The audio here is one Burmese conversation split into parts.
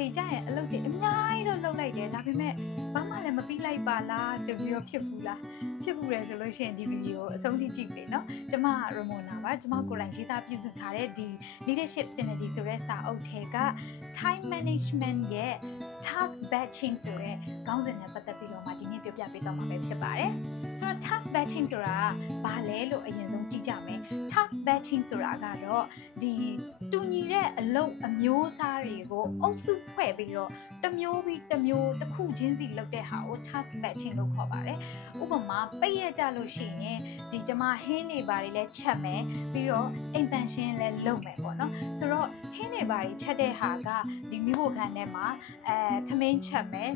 လီကြရင်အလုပ်တွေအများကြီးတော့လုပ်လိုက်တယ်ဒါပေမဲ့ဘာမှလည်းမပြီးလိုက်ပါလားဆိုပြီးတော့ဖြစ်ဘူးလားဖြစ်ဘူးလေဆိုလို့ရှိရင်ဒီဗီဒီယိုအဆုံးထိကြည့်ပြီเนาะကျမရမိုနာပါကျမကိုယ်တိုင်ရေးသားပြုစုထားတဲ့ဒီ leadership synergy ဆိုတဲ့စာအုပ်ထဲက time management ရဲ့ task batching ဆိုတဲ့ခေါင်းစဉ်နဲ့ပတ်သက်ပြီးတော့မှဒီနေ့ပြောပြပေးသွားမှာပဲဖြစ်ပါတယ်ဆိုတော့ task batching ဆိုတာဘာလဲလို့အရင်ဆုံးကြည့်ကြမယ် task batching ဆိုတာကတော့ဒီတူညီတဲ့အလုပ်အမျိုးအစားတွေကိုအုပ်စုဖွဲ့ပြီးတော့တစ်မျိုးပြီးတစ်မျိုးတစ်ခုချင်းစီလုပ်တဲ့ဟာကို task batching လို့ခေါ်ပါတယ်ဥပမာပိတ်ရကြလို့ရှိရင်ဒီကျမဟင်းနေပါတွေလည်းချက်မယ်ပြီးတော့အိမ်ပန်ရှင်းလည်းလုပ်မယ်ပေါ့နော်ဆိုတော့ဟင်းနေပါတွေချက်တဲ့ဟာကဒီမိဖို့ခန်းထဲမှာသမင်းချက်မယ်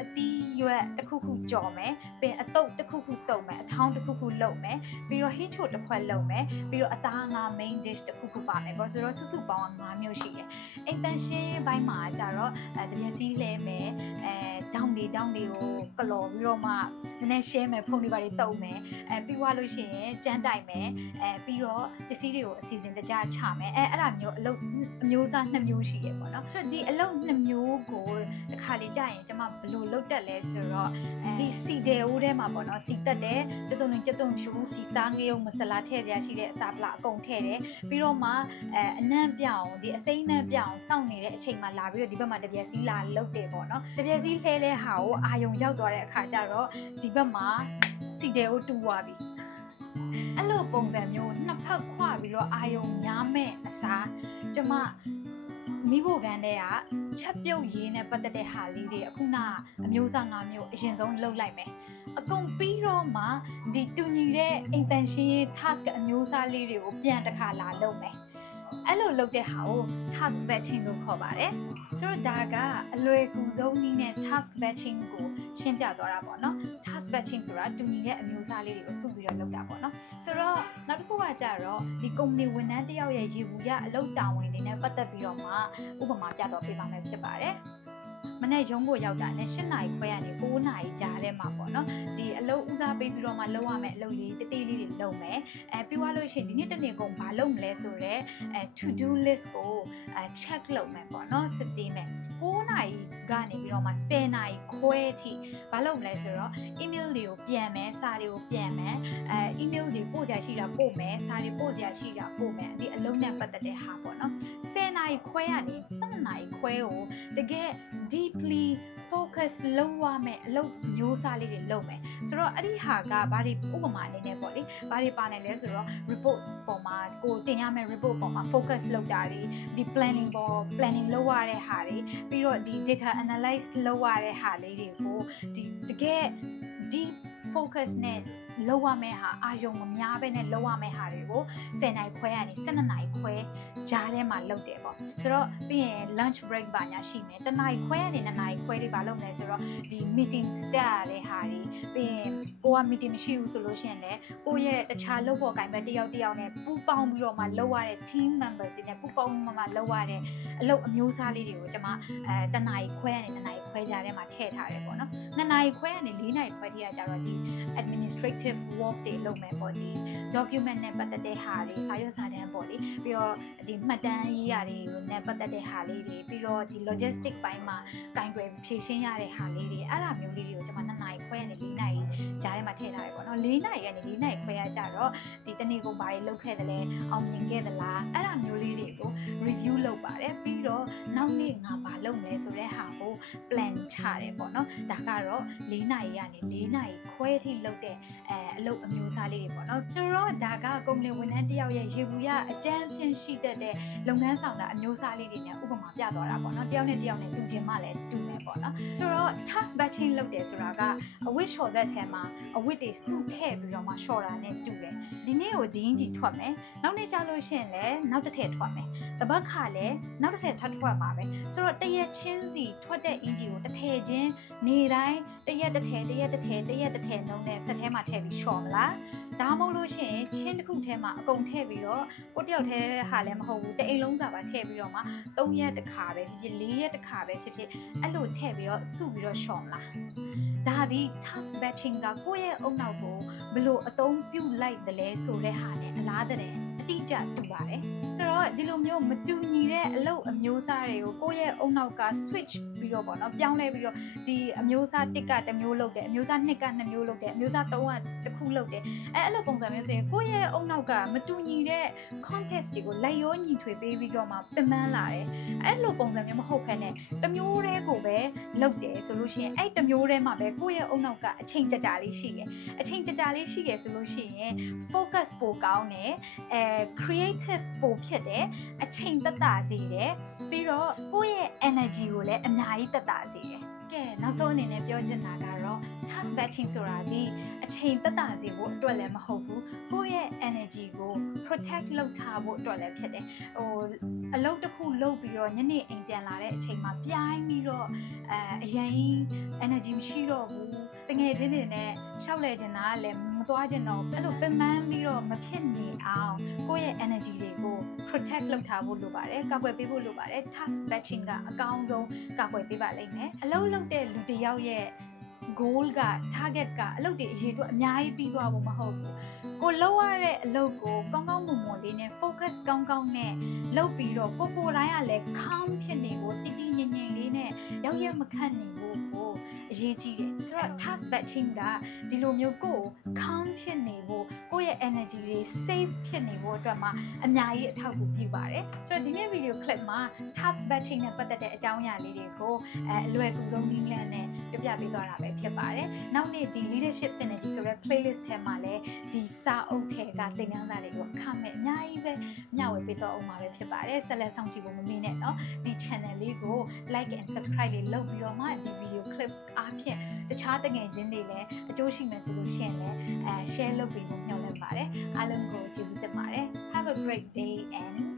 အသီးရွက်တစ်ခုခုကြော်မယ်ပြီးအတုပ်တစ်ခုခုတုပ်မယ်အထောင်းတစ်ခုခုလုပ်မယ်ပြီးတော့ဟင်းချိုတစ်ခွက်လုပ်မယ်ပြီးတော့အသားငါ main dish တစ်ခုခုပါမယ်ပေါ့ဆိုတော့စုစုပေါင်းက5မျိုးရှိတယ်အိမ်ပန်ရှင်းဘိုင်းမှာကြတော့တပြက်စီးလဲမယ်တောင်းတွေကိုကလော်ပြီးတော့မှနည်းနည်းရှင်းမယ်ဖုန်တွေပါတွေတုပ်မယ်ပြီးသွားလို့ရှိရင်ကြမ်းတိုက်မယ်ပြီးတော့ပစ္စည်းတွေကိုအစီအစဉ်တကျချမယ်အဲ့ဒါမျိုးအလုပ်အမျိုးအစား2မျိုးရှိရပေါ့နော်ဆိုတော့ဒီအလုပ်2မျိုးကိုတစ်ခါလေကြာရင်ကျွန်မဘယ်လိုလုပ်တတ်လဲဆိုတော့ဒီစီဒေအိုးထဲမှာပေါ့နော်စီတက်တယ်ကျတုံဖြူစီစားငရုတ်မဆလာထည့်ရရှိတဲ့အစားပလာအကုန်ထည့်တယ်ပြီးတော့မှအနံ့ပြောင်းဒီအစိမ်းနံ့ပြောင်းစောင့်နေတဲ့အချိန်မှာလာပြီးတော့ဒီဘက်မှာတပြက်စီးလာလုတ်တယ်ပေါ့နော်တပြက်စီးလှဲလဲဟာကိုအာယုံရောက်သွားတဲ့အခါကျတော့ဒီဘက်မှာစီဒေအိုးတူသွားပြီအဲ့လိုပုံစံမျိုးနှစ်ဖက်ခွပြီးတော့အာယုံများမဲ့အစားကျမမိဖို့ကန်တဲ့ကချက်ပြုတ်ရေးနဲ့ပတ်သက်တဲ့ဟာလေးတွေအခုနအမျိုးအစား5မျိုးအရင်ဆုံးလုပ်လိုက်မယ်အကုန်ပြီးတော့မှဒီတူညီတဲ့အိမ်တန်ရှင်းရေး task အမျိုးအစားလေးတွေကိုပြန်တစ်ခါလာလုပ်မယ်အဲ့လိုလုပ်တဲ့ဟာကို task batching လို့ခေါ်ပါတယ်ဆိုတော့ဒါကအလွယ်ကူဆုံးနည်းနဲ့ task batching ကိုရှင်းပြသွားတာပေါ့နော် task batching ဆိုတာတူညီတဲ့အမျိုးအစားလေးတွေကိုစုပြီးတော့လုပ်တာပေါ့နော်ဆိုတော့နောက်တစ်ခုကကြတော့ဒီ company ဝန်ထမ်းတစ်ယောက်ရဲ့ရေဘူးရအလုပ်တာဝန်တွေနဲ့ပတ်သက်ပြီးတော့မှဥပမာပြတော့ပြပါမယ်ဖြစ်ပါတယ်မနေ့ရုံးကိုရောက်တာနဲ့8နာရီခွဲကနေ9နာရီကြားထဲမှာပေါ့နော်ဒီအလုပ်ဦးစားပေးပြီးတော့မှလုပ်ရမယ့်အလုပ်လေးတေးလေးတွေလုပ်မယ်ပြီးသွားလို့ရှိရင်ဒီနေ့တစ်နေ့ကုန်မလုပ်မလဲဆိုတော့to do list ကို check လုပ်မယ်ပေါ့နော်စစ်ဆေးမယ်9နာရီကနေပြီးတော့မှ10နာရီခွဲအထိမလုပ်မလဲဆိုတော့ email တွေကိုပြန်မယ်စာတွေကိုပြန်မယ်email တွေပို့ကြရှိတာပို့မယ်စာတွေပို့ကြရှိတာပို့မယ်ဒီအလုပ်နဲ့ပတ်သက်တဲ့ဟာပေါ့နော်10နာရီခွဲကနေ12နာရီခွဲကိုတကယ် deeply focus လုပ်ရမယ်အလုပ်မျိုးစားလေးတွေလုပ်မယ်ဆိုတော့အဲ့ဒီဟာကဘာတွေဥပမာအနေနဲ့ပေါ့လေဘာတွေပါနိုင်လဲဆိုတော့ report ပေါ်မှာကိုတင်ရမယ့် report ပေါ်မှာ focus လုပ်တာတွေဒီ planning ပေါ် planning လုပ်ရတဲ့ဟာတွေပြီးတော့ဒီ data analyze လုပ်ရတဲ့ဟာလေးတွေကိုဒီတကယ် deep focus နဲ့လောက်ရမယ့်ဟာအာယုံမများပဲနဲ့လောက်ရမယ့်ဟာတွေကို10နာရီခွဲကနေ12နာရီခွဲကြားထဲမှာလုပ်တယ်ပေါ့ဆိုတော့ပြီးရင် lunch break ပါညာရှိမယ်1နာရီခွဲကနေ2နာရီခွဲတွေပါလုပ်မယ်ဆိုတော့ဒီ meeting တက်ရတဲ့ဟာတွေပြီးရင်ကိုက meeting မရှိဘူးဆိုလို့ရှိရင်လည်းကိုရဲ့တခြားလုပ်ဖို့အကိုင်ပဲတယောက်နဲ့ပူးပေါင်းပြီးတော့မှလုပ်ရတဲ့ team members တွေနဲ့ပူးပေါင်းမှလုပ်ရတဲ့အလုပ်အမျိုးအစားလေးတွေကိုကျွန်မ1နာရီခွဲကနေ2နာရီခွဲကြားထဲမှာထည့်ထားတယ်ပေါ့နော်2နာရီခွဲကနေ4နာရီခွဲထိကကြတော့ဒီ administrative work တွေလုပ်မယ်ပေါ့ဒီ document နဲ့ပတ်သက်တဲ့ဟာတွေစာရွက်စာတမ်းပေါ့လေပြီးတော့ဒီမှတ်တမ်းရေးရာတွေနဲ့ပတ်သက်တဲ့ဟာလေးတွေပြီးတော့ဒီ logistic ဘိုင်းမှာကင်တွယ်ဖြည့်ရှင်းရတဲ့ဟာလေးတွေအဲ့ဒါမျိုးလေးတွေကိုကျွန်မ2နာရီခွဲကနေ4နာရီကြားထဲမှာထည့်ထားတယ်ပေါ့နော်4နာရီကနေ4နာရီခွဲရကြတော့ဒီတနေ့ကုန်ဘာတွေလုပ်ခဲ့တယ်လဲအောင်မြင်ခဲ့သလားအဲ့ဒါမျိုးလေးတွေကို review လုပ်ပါတယ်ပြီးတော့နောက်နေ့ငါဘာလုပ်မလဲဆိုတဲ့ဟာကို plan ချတယ်ပေါ့နော်ဒါကတော့4နာရီကနေ4နာရီခွဲထိလုပ်တဲ့အလုပ်အမျိုးအစားလေးတွေပေါ့နော်ဆိုတော့ဒါကကုမ္ပဏီဝန်ထမ်းတစ်ယောက်ရဲ့ရေဘူးရအကြမ်းဖြင့်ရှိတတ်တဲ့လုပ်ငန်းဆောင်တာအမျိုးအစားလေးတွေနဲ့ဥပမာပြသွားတာပေါ့နော်တစ်ယောက်နဲ့တူချင်မှလည်းတူမယ်ပေါ့နော်ဆိုတော့ task batching လုပ်တယ်ဆိုတာကအဝတ်လျှော်ဆက်ထဲမှာအဝတ်တွေစုထည့်ပြီးတော့မှလျှော်တာနဲ့တူတယ်ဒီနေ့ကိုဒီအင်ဂျီထွက်မယ်နောက်နေ့ကျလို့ရှိရင်လည်းနောက်တစ်ထည့်ထွက်မယ်တပတ်ခါလည်းနောက်တစ်ထည့်ထပ်ထွက်ပါပဲဆိုတော့တရက်ချင်းစီထွက်တဲ့အင်ဂျီကိုတစ်ထည့်ချင်းနေတိုင်းတရက်တစ်ထည့်နှုန်းနဲ့ဆက်ထဲမှာထည့်ပြီးလျှော်မလားဒါမှမဟုတ်လို့ရှိရင်ချင်းတစ်ခုထဲမှာအကုန်ထည့်ပြီးတော့ကိုတယောက်ထဲဟာလည်းမဟုတ်ဘူးတအိမ်လုံးစာပါထည့်ပြီးတော့မှ3ရက်တစ်ခါပဲဖြစ်ဖြစ်4ရက်တစ်ခါပဲဖြစ်ဖြစ်အဲ့လိုထည့်ပြီးတော့စုပြီးတော့လျှော်မလားဒါဒီ task batching ကကိုယ့်ရဲ့အုံနောက်ကိုဘယ်လိုအသုံးပြုလိုက်သလဲဆိုတဲ့ဟာနဲ့အလားတူ တိကျတူပါတယ်ဆိုတော့ဒီလိုမျိုးမတူညီတဲ့အလုပ်အမျိုးအစားတွေကိုကိုယ့်ရဲ့အုံနောက်က switch ပြီးတော့ပေါ့နော်ပြောင်းလဲပြီးတော့ဒီအမျိုးအစား1က1မျိုးလုပ်တယ်အမျိုးအစား2က2မျိုးလုပ်တယ်အမျိုးအစား3ကတစ်ခုလုပ်တယ်အဲ့လိုပုံစံမျိုးဆိုရင်ကိုယ့်ရဲ့အုံနောက်ကမတူညီတဲ့ context တွေကိုလိုက်ရောညီထွေပေးပြီးတော့မှပင်ပန်းလာတယ်အဲ့လိုပုံစံမျိုးမဟုတ်ဘဲနဲ့တစ်မျိုးတည်းကိုပဲလုပ်တယ်ဆိုလို့ရှိရင်အဲ့တစ်မျိုးတည်းမှာပဲကိုယ့်ရဲ့အုံနောက်ကအချိန်ကြာလေးရှိတယ်အချိန်ကြာလေးရှိတယ်ဆိုလို့ရှိရင် focus ပိုကောင်းတယ်creative ပိုဖြစ်တယ်အချိန်သက်သာစေတယ်ပြီးတော့ကိုယ့်ရဲ့ energy ကိုလည်းအများကြီးသက်သာစေတယ်ကဲနောက်ဆုံးအနေနဲ့ပြောချင်တာကတော့ task batching ဆိုတာဒီအချိန်သက်သာစေဖို့အတွက်လည်းမဟုတ်ဘူးကိုယ့်ရဲ့ energy ကို protect လုပ်ထားဖို့အတွက်လည်းဖြစ်တယ်အလုပ်တစ်ခုလုပ်ပြီးတော့ညနေအိမ်ပြန်လာတဲ့အချိန်မှာပြိုင်းပြီးတော့အရင် energy မရှိတော့ဘူးတကယ်ချင်းတွေနဲ့ရှောက်လဲနေတာကလည်းမသွားချင်တော့အဲ့လိုပင်ပန်းပြီးတော့မဖြစ်နေအောင်ကိုယ့်ရဲ့ energy တွေကို protect လုပ်ထားဖို့လိုပါတယ်ကာကွယ်ပေးဖို့လိုပါတယ် task batching ကအကောင်းဆုံးကာကွယ်ပေးပါလိမ့်မယ်အလုပ်လုပ်တဲ့လူတစ်ယောက်ရဲ့ goal က target ကအလုပ်တွေအရေးအတွက်အများကြီးပြီးသွားဖို့မဟုတ်ဘူးကိုလောက်ရတဲ့အလုပ်ကိုကောင်းကောင်းမွန်မွန်လေးနဲ့ focus ကောင်းကောင်းနဲ့လုပ်ပြီးတော့ကိုတိုင်းကလည်း calm ဖြစ်နေဖို့တည်တည်ငြိမ်ငြိမ်လေးနဲ့ရောက်ရမခတ်နေဖို့ကိုအရေးကြီးတယ်ဆိုတော့ task batching ကဒီလိုမျိုးကို calm ဖြစ်နေဖို့ကိုယ့်ရဲ့ energy တွေ save ဖြစ်နေဖို့အတွက်မှာအများကြီးအထောက်အကူပြုပါတယ်ဆိုတော့ဒီနေ့ video clip မှာ task batching နဲ့ပတ်သက်တဲ့အကြောင်းအရာလေးတွေကိုအလွယ်ကူဆုံးနည်းလမ်းနဲ့ပြပြပေးသွားတာပဲဖြစ်ပါတယ်နောက်နေ့ဒီ leadership synergy ဆိုတဲ့ playlist ထဲမှာလည်းဒီစာအုပ်ထဲကသင်ခန်းစာတွေကိုအခမဲ့အများကြီးပဲမျှဝေပေးတော့အောင်မှာပဲဖြစ်ပါတယ်ဆက်လက်ဆောင်ကြည့်ဖို့မမေ့နဲ့เนาะဒီ channel လေးကို like and subscribe လေးလုပ်ပြီးတော့မှဒီ video clip အားဖြင့်တခြားတငယ်ချင်းတွေလည်းအကျိုးရှိမယ်ဆိုလို့ရှိရင်လည်းshare လုပ်ပေးဖို့မျှော်လင့်ပါတယ်အားလုံးကိုကျေးဇူးတင်ပါတယ် have a great day and